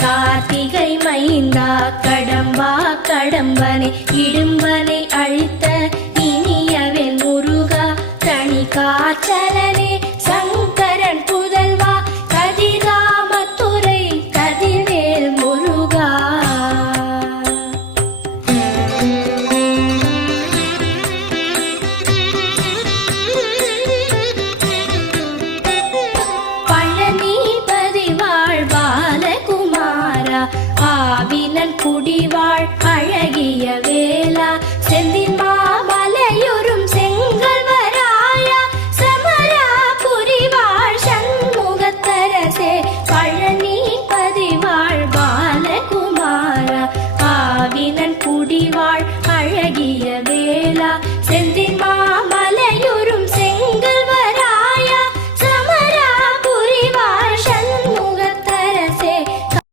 கார்த்திகை மைந்தா கடம்பா கடம்பனை இடும்பனை அழித்த இனியவன் முருகா தனி காற்றலனே சங்க குடிவாழ்